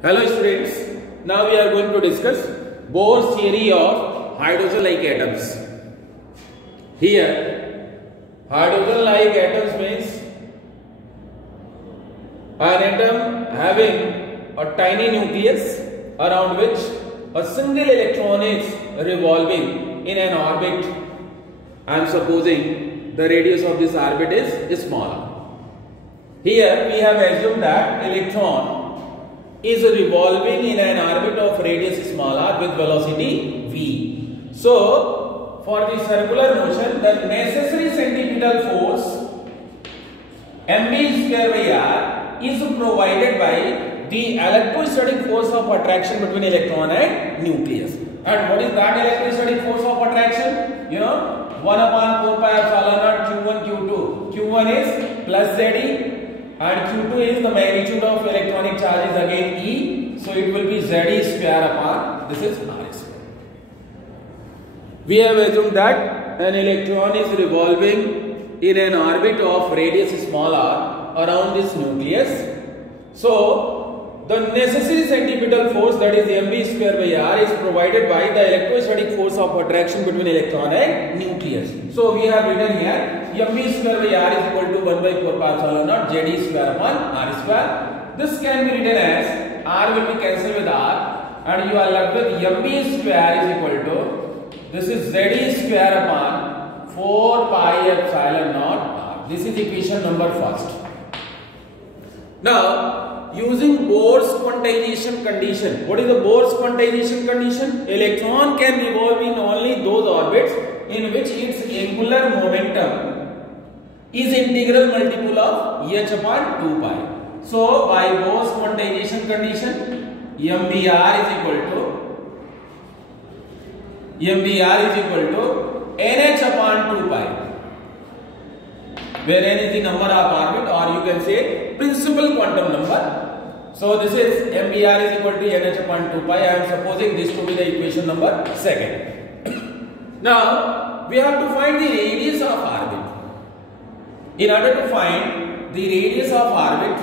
Hello students, now we are going to discuss Bohr's theory of hydrogen-like atoms. Here, hydrogen-like atoms means an atom having a tiny nucleus around which a single electron is revolving in an orbit. I am supposing the radius of this orbit is smaller. Here we have assumed that electron is revolving in an orbit of radius r with velocity v. So, for the circular motion, the necessary centripetal force mv square by r is provided by the electrostatic force of attraction between electron and nucleus. And what is that electrostatic force of attraction? You know, 1 upon 4 pi epsilon naught q1 q2. q1 is plus Ze. And Q2 is the magnitude of electronic charge is again E. So it will be Ze square upon this is R square. We have assumed that an electron is revolving in an orbit of radius small r around this nucleus. So the necessary centripetal force, that is mv square by r, is provided by the electrostatic force of attraction between electron and nucleus. So we have written here mv square by r is equal to 1 by 4 pi epsilon naught Ze square upon r square. This can be written as r will be cancelled with r and you are left with mv square is equal to, this is Ze square upon 4 pi epsilon naught r. This is equation number first. Now, using Bohr's quantization condition. What is the Bohr's quantization condition? Electron can revolve in only those orbits in which its angular momentum is integral multiple of h upon 2 pi. So, by Bohr's quantization condition, mvr is equal to nh upon 2 pi, where n is the number of orbit, or you can say principal quantum number. So this is mvr is equal to nh upon 2 pi. I am supposing this to be the equation number second. Now we have to find the radius of orbit. In order to find the radius of orbit,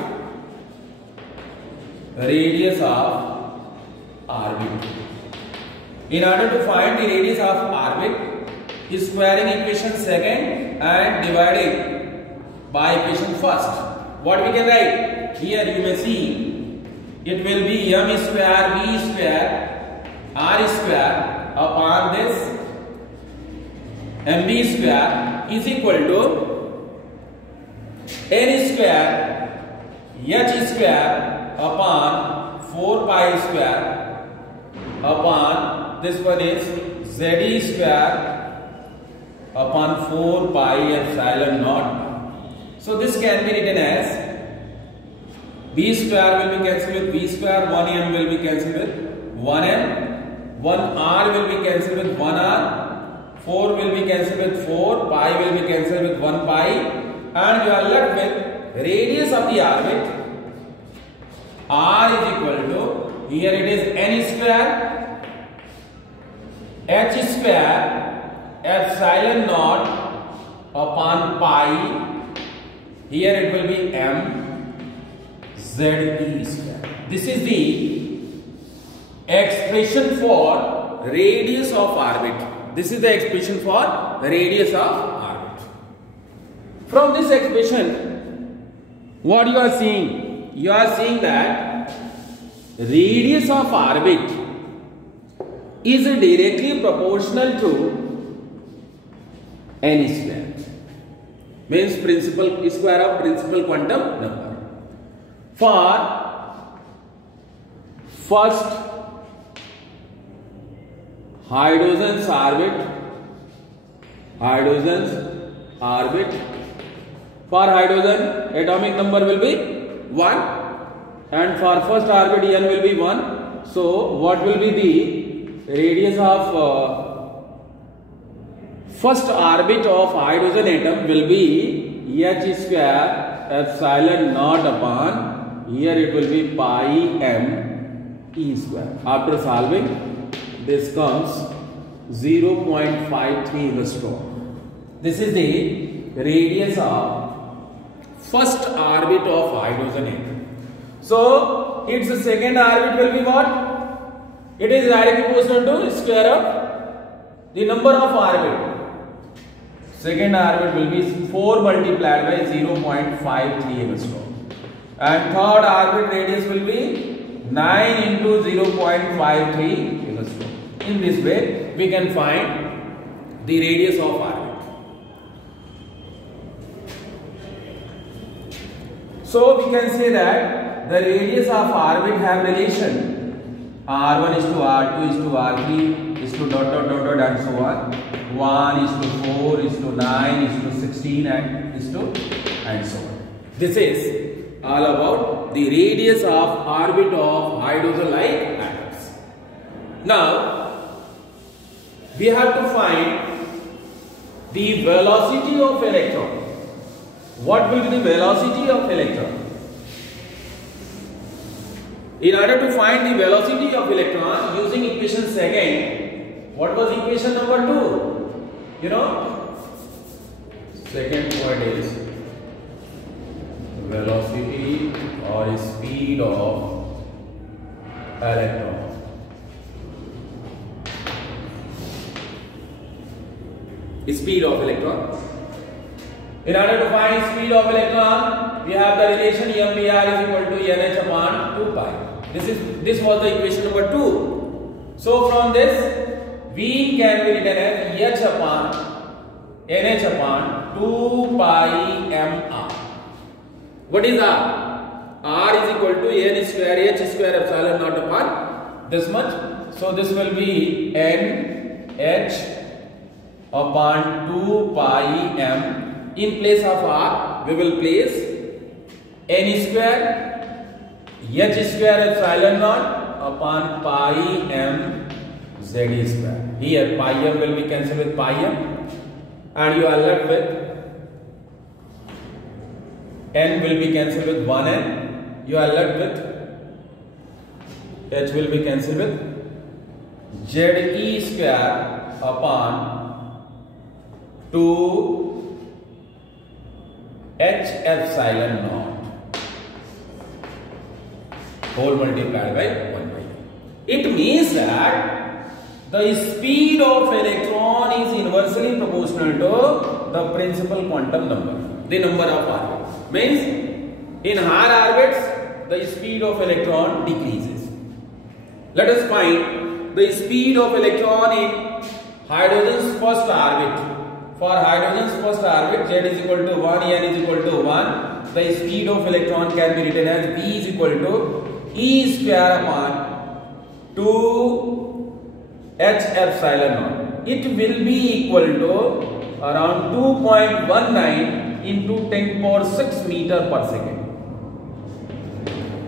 in order to find the radius of orbit, squaring equation second and dividing by equation first. What we can write? Here you may see it will be m square v square r square upon this mv square is equal to n square h square upon 4 pi square upon this one is Ze square upon 4 pi epsilon naught. So this can be written as b square will be cancelled with b square, 1m will be cancelled with 1m, 1r will be cancelled with 1r, 4 will be cancelled with 4, pi will be cancelled with 1 pi, and you are left with radius of the orbit. R is equal to, here it is n square h square epsilon naught upon pi. Here it will be m Ze square. This is the expression for radius of orbit. This is the expression for radius of orbit. From this expression, what you are seeing? You are seeing that radius of orbit is directly proportional to n square. Means principal square of principal quantum number. For first hydrogen's orbit, for hydrogen atomic number will be 1 and for first orbit n will be 1. So what will be the radius of first orbit of hydrogen atom will be h square epsilon naught upon, here it will be pi m e square. After solving, this comes 0.53 angstrom. This is the radius of first orbit of hydrogen atom. So its second orbit will be what? It is directly proportional to square of the number of orbit. Second orbit will be 4 multiplied by 0.53 angstrom. And third orbit radius will be 9 into 0.53 angstrom. In this way, we can find the radius of orbit. So we can say that the radius of orbit have relation r1 is to r2 is to r3 is to dot dot dot dot and so on. 1 is to 4 is to 9 is to 16 and is to and so on. This is all about the radius of orbit of hydrogen-like atoms. Now we have to find the velocity of electron. What will be the velocity of electron? In order to find the velocity of electron using equation second, what was equation number 2? You know, second point is velocity or speed of electron. Speed of electron. In order to find speed of electron, we have the relation mvr is equal to nh upon 2 pi. This was the equation number 2. So from this, v can be written as h upon nh upon 2 pi mr. What is r? R is equal to n square h square epsilon naught upon this much. So this will be n h upon 2 pi m. In place of r, we will place n square h square epsilon naught upon pi m z square. Here pi m will be cancelled with pi m, and you are left with n will be cancelled with 1n. You are left with h will be cancelled with ze square upon 2 h epsilon naught whole multiplied by 1 by. It means that the speed of electron is inversely proportional to the principal quantum number, the number of orbits. Means in higher orbits, the speed of electron decreases. Let us find the speed of electron in hydrogen's first orbit. For hydrogen's first orbit, z is equal to 1, n is equal to 1. The speed of electron can be written as v is equal to e square upon 2 h epsilon naught. It will be equal to around 2.19 into 10 power 6 meter per second.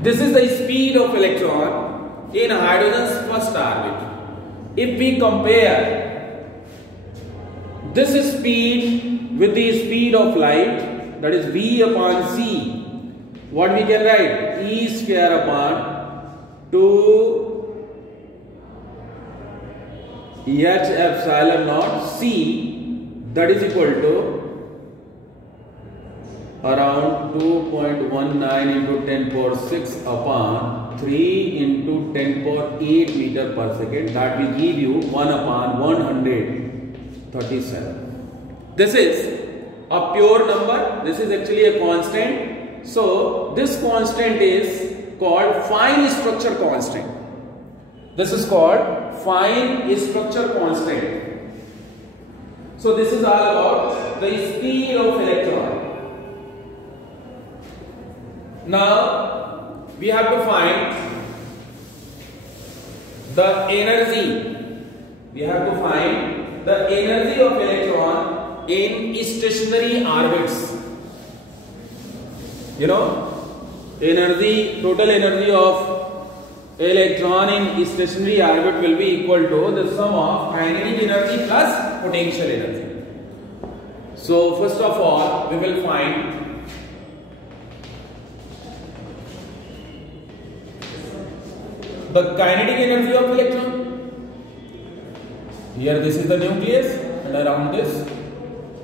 This is the speed of electron in hydrogen's first orbit. If we compare this speed with the speed of light, that is v upon c, what we can write? E square upon 2 h epsilon naught c, that is equal to around 2.19 into 10 power 6 upon 3 into 10 power 8 meter per second. That will give you 1 upon 137. This is a pure number. This is actually a constant. So this constant is called fine structure constant. This is called fine structure constant. So this is all about the speed of electron. Now we have to find the energy. We have to find the energy of electron in stationary orbits. You know, total energy of electron in stationary orbit will be equal to the sum of kinetic energy plus potential energy. So first of all, we will find the kinetic energy of electron. Here this is the nucleus, and around this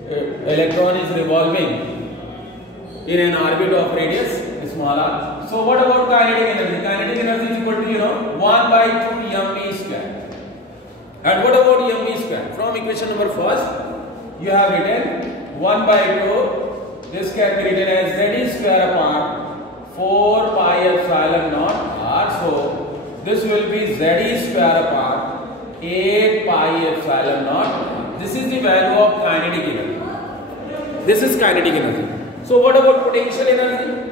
electron is revolving in an orbit of radius small r. So what about kinetic energy? Kinetic energy is equal to 1 by 2 mv square. And what about mv square? From equation number first, you have written 1 by 2. This can be written as z square upon 4 pi epsilon naught r. So this will be z square upon 8 pi epsilon naught. This is the value of kinetic energy. This is kinetic energy. So what about potential energy?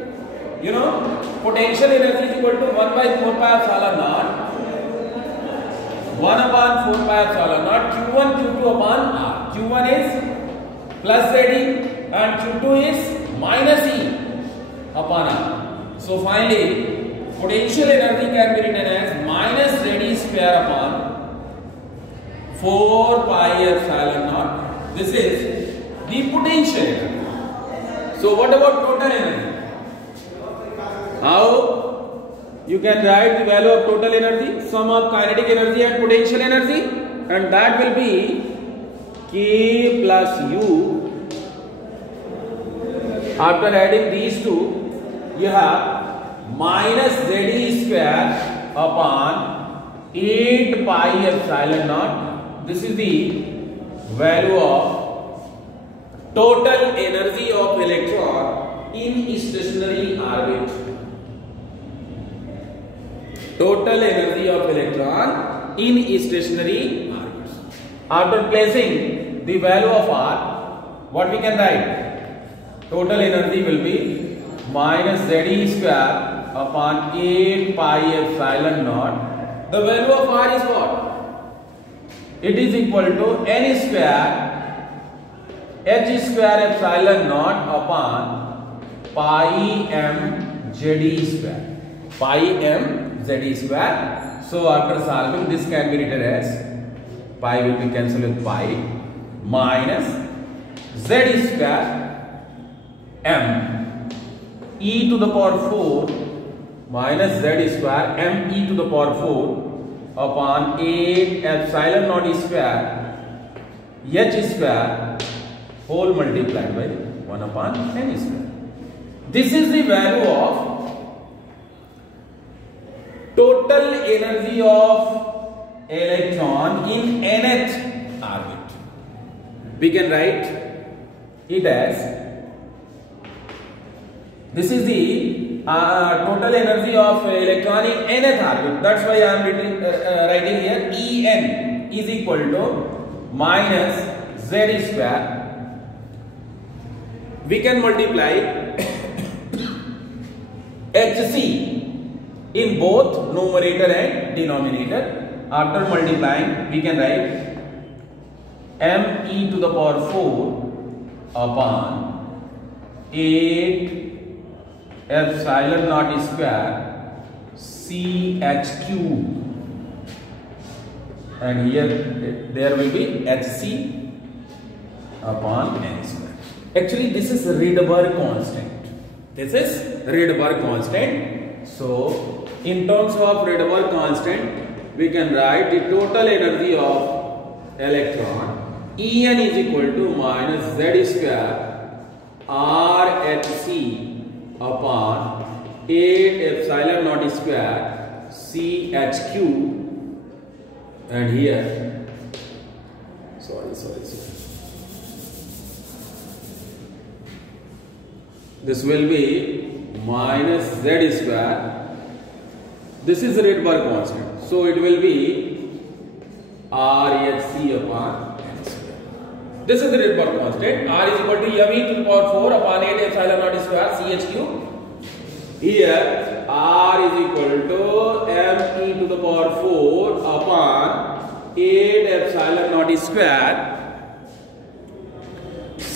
Potential energy is equal to 1 by 4 pi epsilon naught 1 upon 4 pi epsilon naught q1 q2 upon r. q1 is plus Ze and q2 is minus E upon r. So finally, potential energy can be written as minus Ze square upon 4 pi epsilon naught. This is the potential energy. So what about total energy? How you can write the value of total energy, sum of kinetic energy and potential energy, and that will be K plus U. After adding these two, you have minus Z square upon 8 pi epsilon naught. This is the value of total energy of electron in stationary orbit. Total energy of electron in stationary orbit. After placing the value of R, what we can write? Total energy will be minus Z square upon 8 pi epsilon naught. The value of R is what? It is equal to N square H square epsilon naught upon pi m Z square. Pi m Z square. So after solving, this can be written as pi will be cancelled with pi minus Z square m e to the power 4 minus Z square m e to the power 4 upon 8 epsilon naught square H square whole multiplied by 1 upon N square. This is the value of total energy of electron in nth orbit. We can write it as, this is the total energy of electron in nth orbit. That's why I am writing here En is equal to minus Z square. We can multiply Hc in both numerator and denominator. After multiplying, we can write m e to the power 4 upon 8 epsilon naught square Ch cube, and here there will be Hc upon N square. Actually, this is Rydberg constant. This is Rydberg constant. So, in terms of Rydberg constant, we can write the total energy of electron En is equal to minus Z square RHc upon 8 epsilon naught square Ch cube, and here, sorry. This will be minus Z square. This is Rydberg constant. So it will be RHc upon N square. This is the Rydberg constant. R is equal to m e to the power 4 upon 8 epsilon naught square Ch cube. Here R is equal to m e to the power 4 upon 8 epsilon naught square Ch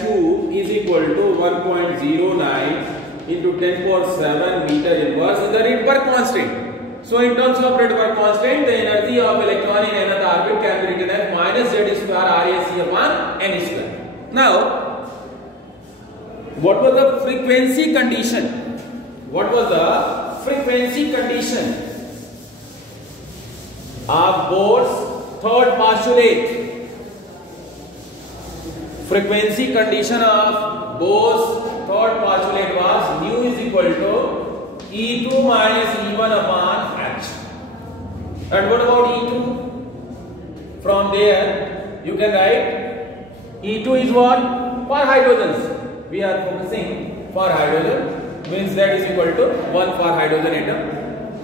cube is equal to 1.09 into 10 power 7 meter inverse is the Rydberg constant. So in terms of Rydberg constant, the energy of electron in nth orbit can be written as minus Z square RHc upon N square. Now, what was the frequency condition? What was the frequency condition of Bohr's third postulate? Frequency condition of Bohr's third postulate was nu is equal to E2 minus E1 upon H. And what about E2? From there, you can write E2 is what? For hydrogens. We are focusing for hydrogen, means that is equal to 1 for hydrogen atom.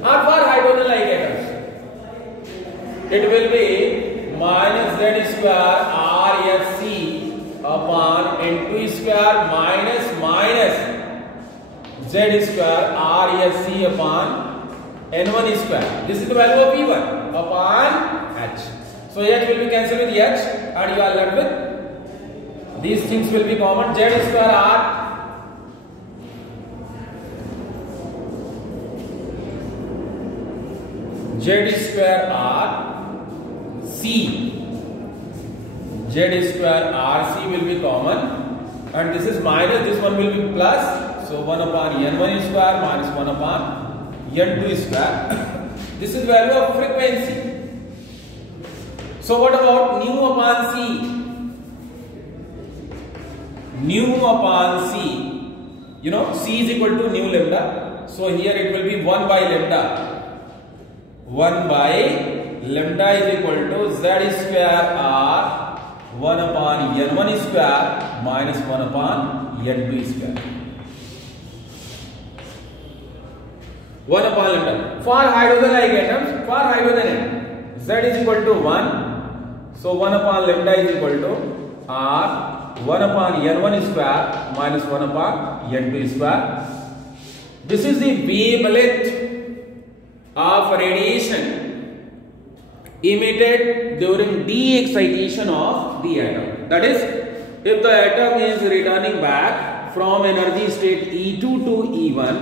Or for hydrogen-like atoms, it will be minus Z square RFC upon N2 square minus Z square RFC upon N1 square. This is the value of E1 upon H. So H will be cancelled with H and you are left with these things will be common. Z square R Z square R C. Z square RC will be common and this is minus, this one will be plus, so 1 upon N1 square minus 1 upon N2 square. This is value of frequency. So what about nu upon C? Nu upon C, you know, C is equal to nu lambda, so here it will be 1 by lambda. 1 by lambda is equal to Z square R 1 upon N1 square minus 1 upon N2 square. 1 upon lambda. For hydrogen-like atoms, for hydrogen, Z is equal to 1. So 1 upon lambda is equal to R 1 upon N1 square minus 1 upon N2 square. This is the wavelength of radiation emitted during de-excitation of the atom. That is, if the atom is returning back from energy state E2 to E1,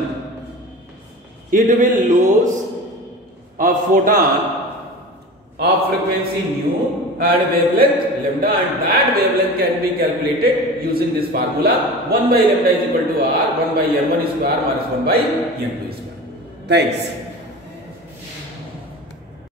it will lose a photon of frequency nu and wavelength lambda, and that wavelength can be calculated using this formula. 1 by lambda is equal to R 1 by N1 square minus 1 by N2 square. Thanks.